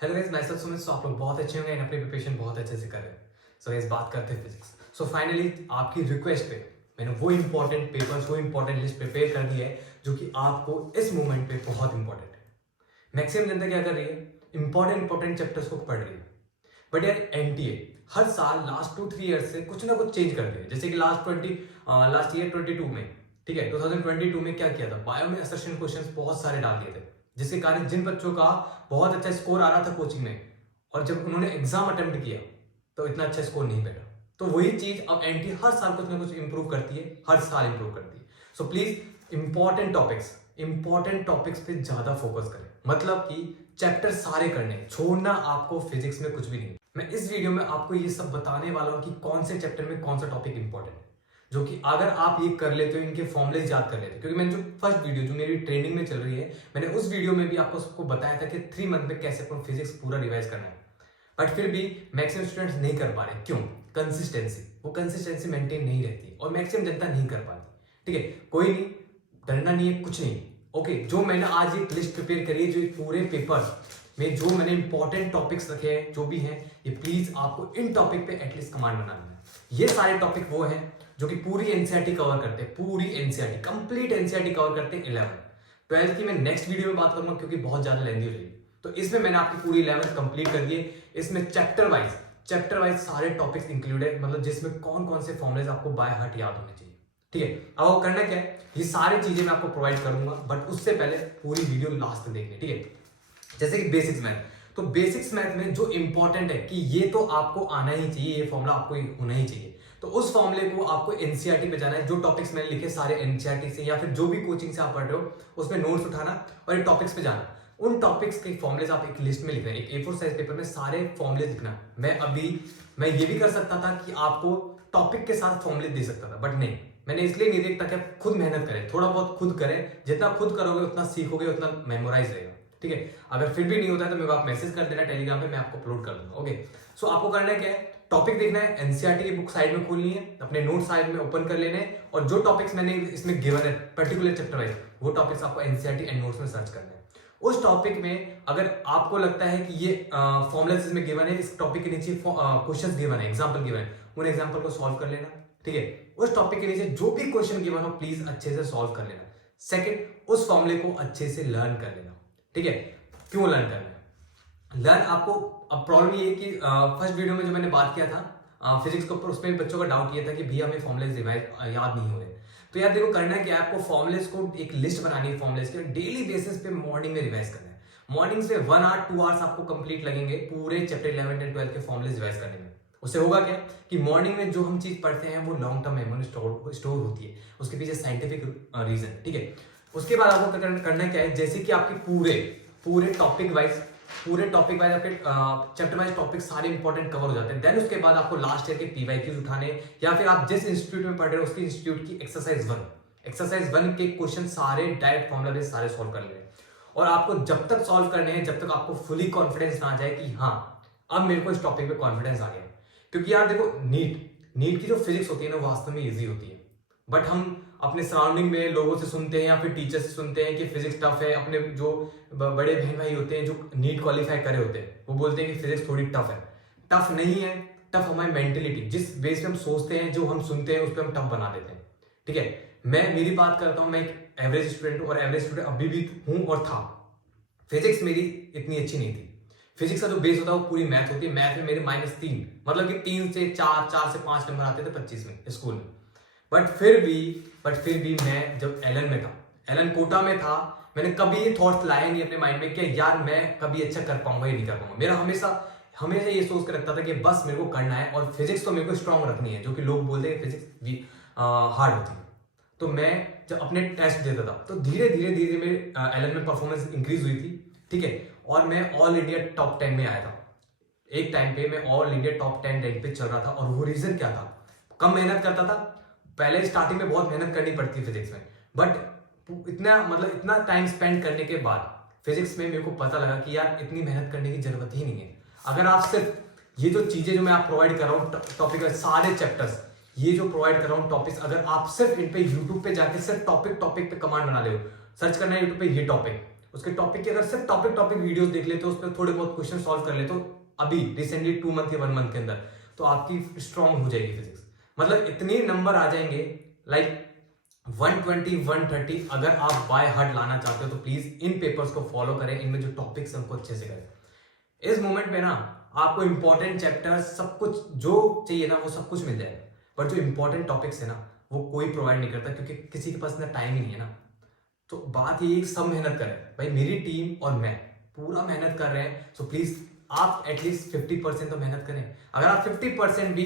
Hello guys, मैं सुमित। सो आप लोग बहुत अच्छे होंगे एंड अपनी प्रिपरेशन बहुत अच्छे से कर रहे हैं। सो इस बात करते हैं फिजिक्स। सो फाइनली आपकी रिक्वेस्ट पे मैंने वो इंपॉर्टेंट पेपर्स, वो इंपॉर्टेंट लिस्ट प्रिपेयर कर दी है जो कि आपको इस मोमेंट पे बहुत इंपॉर्टेंट है। मैक्सिमम जनता क्या कर रही है, इंपॉर्टेंट चैप्टर्स को पढ़ रही है। बट यार एनटीए हर साल लास्ट 2-3 ईयर्स से कुछ ना कुछ चेंज कर दिया है। जैसे कि लास्ट ईयर 22 में, ठीक है, 2022 में क्या किया था, बायो में असर्शन क्वेश्चंस बहुत सारे डाल दिए थे, जिसके कारण जिन बच्चों का बहुत अच्छा स्कोर आ रहा था कोचिंग में, और जब उन्होंने एग्जाम अटेम्प्ट किया तो इतना अच्छा स्कोर नहीं बैठा। तो वही चीज अब एनटीए हर साल कुछ ना कुछ इंप्रूव करती है, हर साल इंप्रूव करती है। सो प्लीज इंपॉर्टेंट टॉपिक्स पे ज्यादा फोकस करें। मतलब कि चैप्टर सारे करने, छोड़ना आपको फिजिक्स में कुछ भी नहीं। मैं इस वीडियो में आपको ये सब बताने वाला हूं कि कौन से चैप्टर में कौन सा टॉपिक इंपॉर्टेंट है, जो कि अगर आप ये कर लेते हो, इनके फॉर्मुलेज याद कर लेते हो। क्योंकि मैंने जो फर्स्ट वीडियो जो मेरी ट्रेनिंग में चल रही है, मैंने उस वीडियो में भी आपको सबको बताया था कि 3 मंथ में कैसे अपन फिजिक्स पूरा रिवाइज करना है। बट फिर भी मैक्सिमम स्टूडेंट्स नहीं कर पा रहे। क्यों? कंसिस्टेंसी मेंटेन नहीं रहती और मैक्सिमम जनता नहीं कर पाती। ठीक है, कोई नहीं, डरना नहीं है, कुछ नहीं। ओके, जो मैंने आज एक लिस्ट प्रिपेयर करी है, जो पूरे पेपर में जो मैंने इंपॉर्टेंट टॉपिक्स रखे हैं, जो भी हैं, ये प्लीज आपको इन टॉपिक पे एटलीस्ट कमांड बनाना है। ये सारे टॉपिक वो हैं जो कि पूरी एनसीईआरटी कवर करते हैं, पूरी एनसीईआरटी, कंप्लीट एनसीईआरटी कवर करते हैं। 11th की मैं नेक्स्ट वीडियो में बात करूंगा क्योंकि बहुत ज्यादा लेंदी हो जाएगी। तो इसमें मैंने आपकी पूरी 11th कंप्लीट कर दी है। इसमें चैप्टर वाइज सारे टॉपिक्स इंक्लूड है, मतलब जिसमें कौन कौन से फॉर्मुलेज आपको बाय हार्ट याद होने चाहिए। ठीक है, अब वो करना क्या है, ये सारी चीजें मैं आपको प्रोवाइड करूंगा, बट उससे पहले पूरी वीडियो लास्ट तक देखनी। ठीक है, जैसे कि बेसिक्स मैथ, तो बेसिक्स मैथ में जो इंपॉर्टेंट है कि ये तो आपको आना ही चाहिए, ये फॉर्मूला आपको होना ही चाहिए। तो उस फॉर्मूले को आपको एनसीईआरटी पे जाना है। जो टॉपिक्स मैंने लिखे सारे एनसीईआरटी से, या फिर जो भी कोचिंग से आप पढ़ रहे हो उसमें नोट्स उठाना और ये टॉपिक्स पे जाना। उन टॉपिक्स के फॉर्मुलेज आप एक लिस्ट में लिखना है, एक A4 साइज पेपर में सारे फॉर्मुलेज लिखना। मैं ये भी कर सकता था कि आपको टॉपिक के साथ फॉर्मुले दे सकता था, बट नहीं, मैंने इसलिए नहीं देखता कि आप खुद मेहनत करें, थोड़ा बहुत खुद करें। जितना खुद करोगे उतना सीखोगे, उतना मेमोराइज रहेगा। ठीक है, अगर फिर भी नहीं होता है तो मेरे को आप मैसेज कर देना टेलीग्राम पे, मैं आपको अपलोड कर दूंगा। ओके, सो आपको करना क्या है, टॉपिक देखना है, एनसीईआरटी की बुक साइड में खोलनी है, अपने नोट साइड में ओपन कर लेने हैं, और जो टॉपिक्स मैंने इसमें गिवन है पर्टिकुलर चैप्टर वाइज, वो टॉपिक्स आपको एनसीईआरटी एंड नोट्स में सर्च करना है। उस टॉपिक में अगर आपको लगता है कि ये फॉर्मुलाज इसमें गिवन है, इस टॉपिक के नीचे क्वेश्चंस गिवन है, एग्जांपल गिवन है, उन एग्जांपल को सॉल्व कर लेना। ठीक है, उस टॉपिक के नीचे जो भी क्वेश्चन गिवन हो प्लीज अच्छे से सॉल्व कर लेना। सेकंड, उस फॉर्मूले को अच्छे से लर्न कर लेना। ठीक है, क्यों लर्न करना है, लर्न आपको, अब प्रॉब्लम ये है कि फर्स्ट वीडियो में जो मैंने बात किया था फिजिक्स के ऊपर, उसमें बच्चों का डाउट ये था कि भैया हमें फॉर्मुलेज याद नहीं हो रहे। तो यार देखो, करना क्या है, आपको फॉर्मुलेज को एक लिस्ट बनानी है, फॉर्मुलेज के डेली बेसिस पे मॉर्निंग में रिवाइज करना है। मॉर्निंग से 1 आवर 2 आवर्स आपको कंप्लीट लगेंगे पूरे चैप्टर 11 एंड 12 के फॉर्मुलेज रिवाइज करने में। उससे होगा क्या कि मॉर्निंग में जो हम चीज पढ़ते हैं वो लॉन्ग टर्म मेमोरी स्टोर होती है, उसके पीछे साइंटिफिक रीजन। ठीक है, उसके बाद आपको करना क्या है, जैसे कि आपके पूरे टॉपिक वाइज आपके चैप्टर वाइज टॉपिक सारे इंपॉर्टेंट कवर हो जाते हैं। देन उसके बाद आपको लास्ट ईयर के पीवाईक्यूज उठाने, या फिर आप जिस इंस्टीट्यूट में पढ़ रहे हो उसके इंस्टीट्यूट की एक्सरसाइज 1 के क्वेश्चन सारे डायरेक्ट फॉर्मुला बेस सारे सॉल्व कर लेने। और आपको जब तक सॉल्व करने हैं, जब तक आपको फुली कॉन्फिडेंस ना आ जाए कि हाँ अब मेरे को इस टॉपिक पे कॉन्फिडेंस आ गया। क्योंकि यार देखो, नीट की जो फिजिक्स होती है ना, वास्तव में ईजी होती है, बट हम अपने सराउंडिंग में लोगों से सुनते हैं या फिर टीचर से सुनते हैं कि फिजिक्स टफ है। अपने जो बड़े बहन भाई होते हैं जो नीट क्वालिफाई करे होते हैं, वो बोलते हैं कि फिजिक्स थोड़ी टफ है। टफ नहीं है, टफ हमारी मेंटेलिटी, जिस बेस पे हम सोचते हैं, जो हम सुनते हैं, उस पर हम टफ बना देते हैं। ठीक है, मैं मेरी बात करता हूँ, मैं एक एवरेज स्टूडेंट हूँ, और एवरेज स्टूडेंट अभी भी हूँ और था। फिजिक्स मेरी इतनी अच्छी नहीं थी। फिजिक्स का जो बेस होता है वो पूरी मैथ होती है। मैथ में मेरे -3, मतलब कि 3 से 4, 4 से 5 नंबर आते थे 25 में स्कूल में। बट फिर भी मैं जब एलन में था, एलन कोटा में था, मैंने कभी ये थॉट्स लाया नहीं अपने माइंड में कि यार मैं कभी अच्छा कर पाऊंगा या नहीं कर पाऊंगा। मेरा हमेशा ये सोच कर रखता था कि बस मेरे को करना है, और फिजिक्स तो मेरे को स्ट्रांग रखनी है, जो कि लोग बोलते हैं फिजिक्स भी हार्ड होती है। तो मैं जब अपने टेस्ट देता था तो धीरे धीरे मेरे एलन में परफॉर्मेंस इंक्रीज हुई थी। ठीक है, और मैं ऑल इंडिया टॉप 10 में आया था। एक टाइम पे मैं ऑल इंडिया टॉप 10 रैंक पे चल रहा था। और वो रीजन क्या था, कम मेहनत करता था। पहले स्टार्टिंग में बहुत मेहनत करनी पड़ती है फिजिक्स में, बट इतना टाइम स्पेंड करने के बाद फिजिक्स में मेरे को पता लगा कि यार इतनी मेहनत करने की जरूरत ही नहीं है। अगर आप सिर्फ ये जो चीजें जो मैं आप प्रोवाइड कर रहा हूँ, टॉपिक सारे चैप्टर्स ये जो प्रोवाइड कर रहा हूँ टॉपिक्स, अगर आप सिर्फ इन पे यूट्यूब पे जाके सिर्फ टॉपिक पे कमांड बना ले, सर्च करना है यूट्यूब पे ये टॉपिक, उसके टॉपिक के अगर सिर्फ टॉपिक वीडियोस देख लेते हो, उस पर थोड़े बहुत क्वेश्चन सॉल्व कर लेते हो अभी रिसेंटली 2 मंथ या 1 मंथ के अंदर, तो आपकी स्ट्रांग हो जाएगी फिजिक्स। मतलब इतने नंबर आ जाएंगे लाइक 120 130। अगर आप बाय हार्ट लाना चाहते हो तो प्लीज इन पेपर्स को फॉलो करें, इनमें जो टॉपिक्स हैं उनको अच्छे से करें। इस मोमेंट में ना आपको इंपॉर्टेंट चैप्टर सब कुछ जो चाहिए ना वो सब कुछ मिल जाएगा, बट जो इंपॉर्टेंट टॉपिक्स है ना वो कोई प्रोवाइड नहीं करता, क्योंकि किसी के पास इतना टाइम ही नहीं है ना। तो बात ये सब मेहनत करें भाई, मेरी टीम और मैं पूरा मेहनत कर रहे हैं। सो प्लीज आप एटलीस्ट 50% तो मेहनत करें। अगर आप 50% भी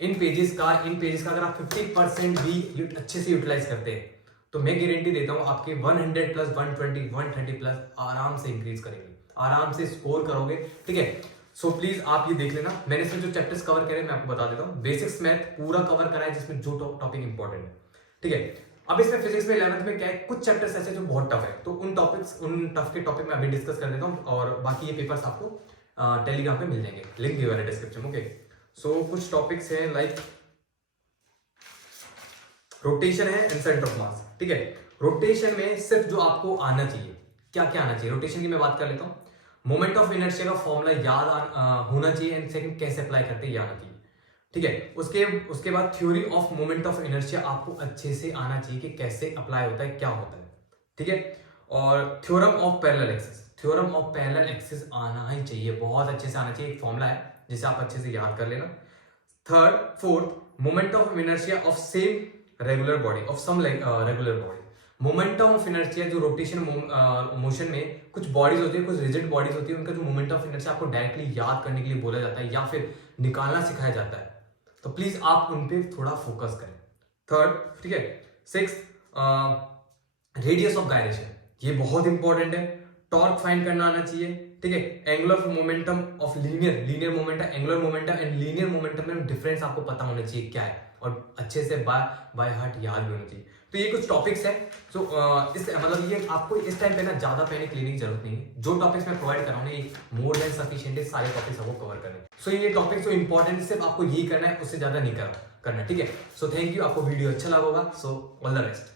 इन पेजेस का अगर आप 50% भी अच्छे से यूटिलाइज करते हैं तो मैं गारंटी देता हूं आपके 100 प्लस 120 130 प्लस आराम से इंक्रीज करेंगे, आराम से स्कोर करोगे। ठीक है, सो प्लीज आप ये देख लेना। मैंने इसमें जो चैप्टर्स कवर करे मैं आपको बता देता हूँ। बेसिक्स मैथ पूरा कवर करा है जिसमें जो टॉपिक इंपॉर्टेंट है। ठीक है, अब इसमें फिजिक्स में 11th में क्या है, कुछ चैप्टर्स ऐसे जो बहुत टफ है, तो उन टफ के टॉपिक में अभी डिस्कस कर देता हूँ, और बाकी ये पेपर्स आपको टेलीग्राम पे मिल जाएंगे, लिंक भी है डिस्क्रिप्शन में। ओके, सो कुछ टॉपिक्स हैं लाइक रोटेशन है एंड सेंटर ऑफ मास। ठीक है, रोटेशन में सिर्फ जो आपको आना चाहिए, क्या क्या आना चाहिए रोटेशन की मैं बात कर लेता हूँ। मोमेंट ऑफ इनर्शिया का फॉर्मूला याद होना चाहिए, एंड सेकंड कैसे अप्लाई करते हैं ये आना चाहिए। ठीक है, उसके बाद theory of moment of inertia आपको अच्छे से आना चाहिए कि कैसे अप्लाई होता है, क्या होता है। ठीक है, और थ्योरम ऑफ पैरेलल एक्सिस आना ही चाहिए, बहुत अच्छे से आना चाहिए। एक फॉर्मूला है जिसे आप अच्छे से याद कर लेना। Third fourth moment of inertia of same regular body of some regular body. Momentum of inertia जो रोटेशन मोशन में कुछ बॉडीज होती है, कुछ रिजिड बॉडीज होती है, उनका जो मोमेंट ऑफ इनर्शिया आपको डायरेक्टली याद करने के लिए बोला जाता है या फिर निकालना सिखाया जाता है, तो प्लीज आप उन पे थोड़ा फोकस करें। थर्ड, ठीक है, सिक्स रेडियस ऑफ गायरेशन, ये बहुत इंपॉर्टेंट है। टॉर्क फाइंड करना आना चाहिए। ठीक है, angular momentum of linear momentum, angular momentum and linear momentum में डिफरेंस आपको पता होना चाहिए क्या है, और अच्छे से बाय हार्ट याद भी होना चाहिए। तो ये कुछ टॉपिक्स है जो मतलब ये आपको इस टाइम पे ना ज्यादा पैनिक लेने की जरूरत नहीं है। जो टॉपिक्स मैं प्रोवाइड कर रहा हूँ ये मोर देन सफिशिएंट है, सारे टॉपिक्स आपको कवर करने। सो ये टॉपिक्स जो इंपॉर्टेंट सिर्फ आपको यही करना है, उससे ज्यादा नहीं करना। ठीक है, सो थैंक यू, आपको वीडियो अच्छा लगा होगा। So all the best.